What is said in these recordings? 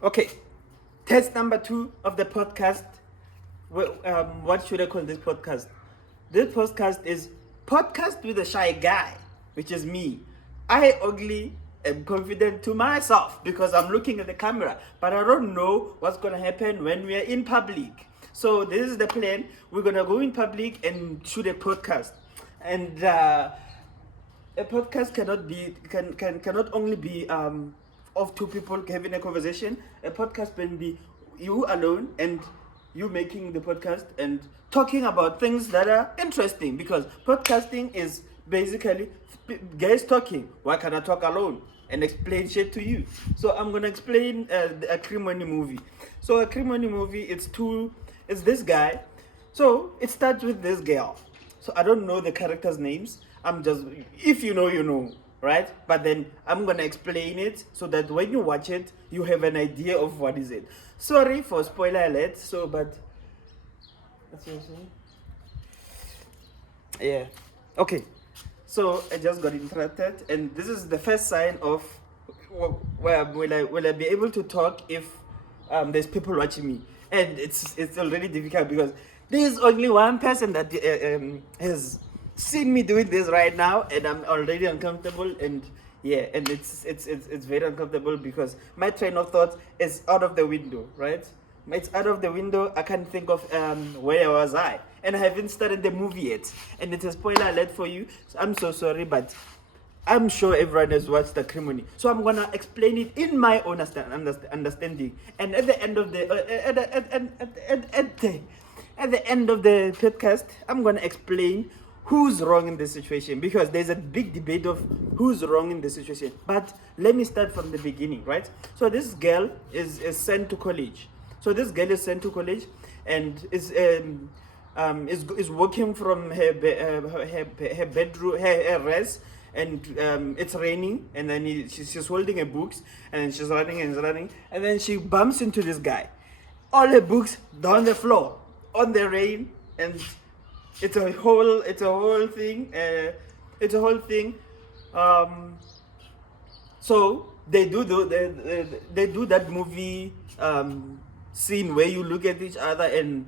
Okay, test number 2 of the podcast. What should I call this podcast? This podcast is Podcast with a Shy Guy, which is me. I ugly am confident to myself because I'm looking at the camera, but I don't know what's gonna happen when we are in public. So this is the plan. We're gonna go in public and shoot a podcast, and a podcast cannot only be of two people having a conversation. A podcast can be you alone and you making the podcast and talking about things that are interesting, because podcasting is basically guys talking. Why can't I talk alone and explain shit to you? So I'm gonna explain the acrimony movie. So acrimony movie, it's this guy. So it starts with this girl. So I don't know the characters' names. I'm just, if you know, you know, right? But then I'm gonna explain it so that when you watch it, you have an idea of what is it. Sorry for spoiler alert. So, but that's what I'm saying. Yeah. Okay. So I just got interrupted, and this is the first sign of where will I be able to talk if there's people watching me, and it's already difficult because there's only one person that has seen me doing this right now, and I'm already uncomfortable, and yeah, and it's very uncomfortable because my train of thought is out of the window, right? It's out of the window. I can't think of where was I, and I haven't started the movie yet, and it's a spoiler alert for you. So I'm so sorry, but I'm sure everyone has watched the acrimony, so I'm gonna explain it in my own understanding. And at the end of the at the end of the podcast, I'm gonna explain who's wrong in this situation, because there's a big debate of who's wrong in this situation. But let me start from the beginning, right? So this girl is sent to college. So this girl is sent to college and is working from her bedroom, her rest, and it's raining, and then she's holding her books, and then she's running and running, and then she bumps into this guy. All her books down the floor on the rain, and it's a whole thing. So they do that movie scene where you look at each other and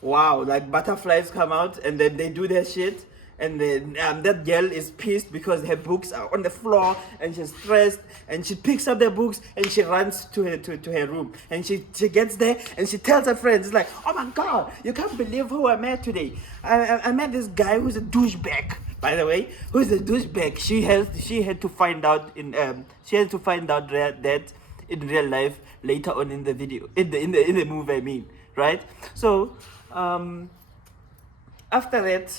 wow, like butterflies come out, and then they do their shit, and then that girl is pissed because her books are on the floor, and she's stressed, and she picks up the books and she runs to her room, and she gets there and she tells her friends, like, oh my god, you can't believe who I met today. I met this guy who's a douchebag, by the way, who's a douchebag. She had to find out that in real life later on in the video, in the movie, I mean, right? So after that,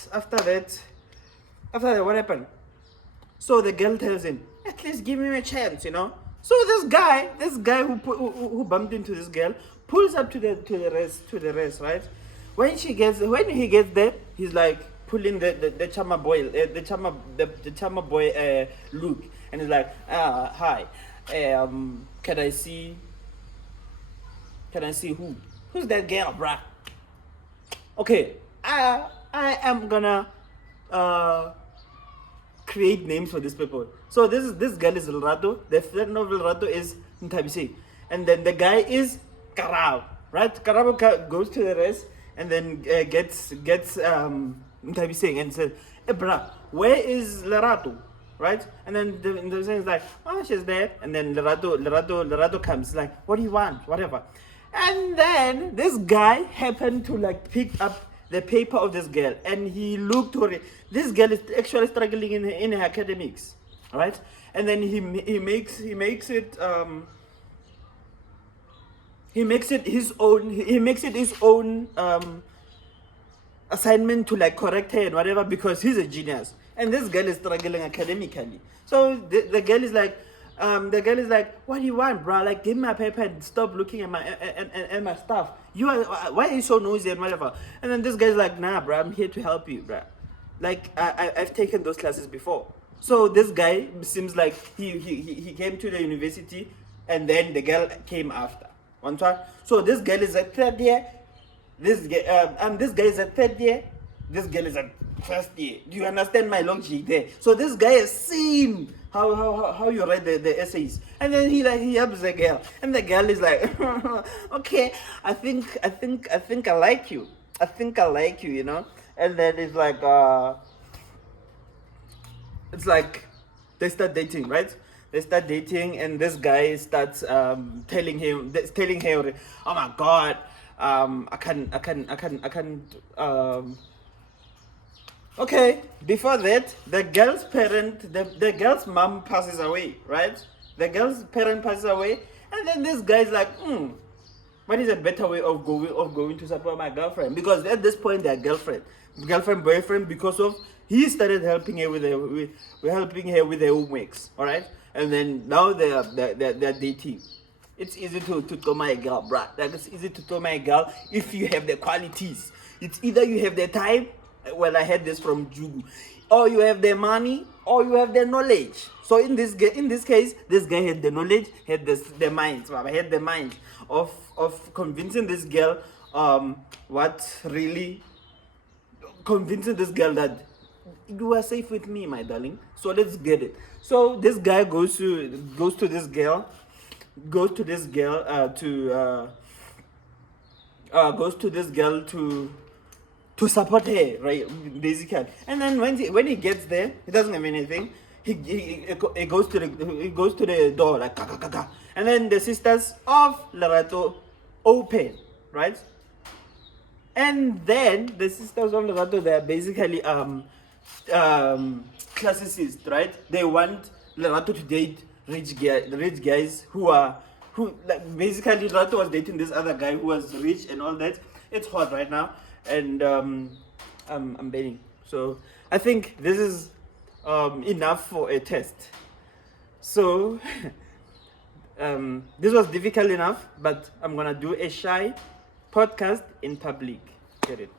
what happened? So the girl tells him, at least give him a chance, you know. So this guy who bumped into this girl pulls up to the rest, right? When he gets there, he's like pulling the chama boy, the chama boy look, and he's like, hi, can I see who's that girl, bruh? Okay, I am gonna create names for these people. So this girl is Lerato. The friend of Lerato is Ntabise, and then the guy is Karabo, right? Karabo goes to the rest and then gets Ntabise and says, "Hey, bruh, where is Lerato?" Right? And then the thing is like, "Oh, she's there." And then Lerato comes like, "What do you want? Whatever." And then this guy happened to like pick up the paper of this girl, and he looked at it. This girl is actually struggling in her academics, right? And then he makes it his own assignment to like correct her and whatever, because he's a genius, and this girl is struggling academically. So the girl is like, what do you want, bro? Like, give me my paper and stop looking at my stuff. Why are you so nosy and whatever? And then this guy's like, nah, bro, I'm here to help you, bro. Like, I've taken those classes before. So this guy seems like he came to the university, and then the girl came after. So this girl is a third year. This guy is a third year. This girl is a first year. Do you understand my logic there? So this guy has seen how you write the essays. And then he helps the girl, and the girl is like, okay, I think I like you. I think I like you, you know. And then it's like they start dating, right? They start dating, and this guy starts telling her, oh my god, I can't. Okay, before that, the the girl's mom passes away, right? The girl's parent passes away, and then this guy's like, what is a better way of going to support my girlfriend? Because at this point they're girlfriend boyfriend, because of he started helping her with helping her with her homeworks, all right? And then now they're dating. It's easy to tell my girl, bruh. Like, it's easy to tell my girl if you have the qualities. It's either you have the time. Well, I had this from Jugu, or you have the money, or you have the knowledge. So in this case, this guy had the knowledge, had the mind. So I had the mind of convincing this girl, convincing this girl that you are safe with me, my darling. So let's get it. So this guy goes to this girl to support her, right? Basically. And then when he gets there, he doesn't have anything. He goes to the door like ka, ka, ka, ka. And then the sisters of Lerato open, right? And then the sisters of Lerato, they're basically classicists, right? They want Lerato to date rich guys who like basically Lerato was dating this other guy who was rich and all that. It's hot right now, and I'm betting. So I think this is enough for a test. So this was difficult enough, but I'm gonna do a shy podcast in public. Get it?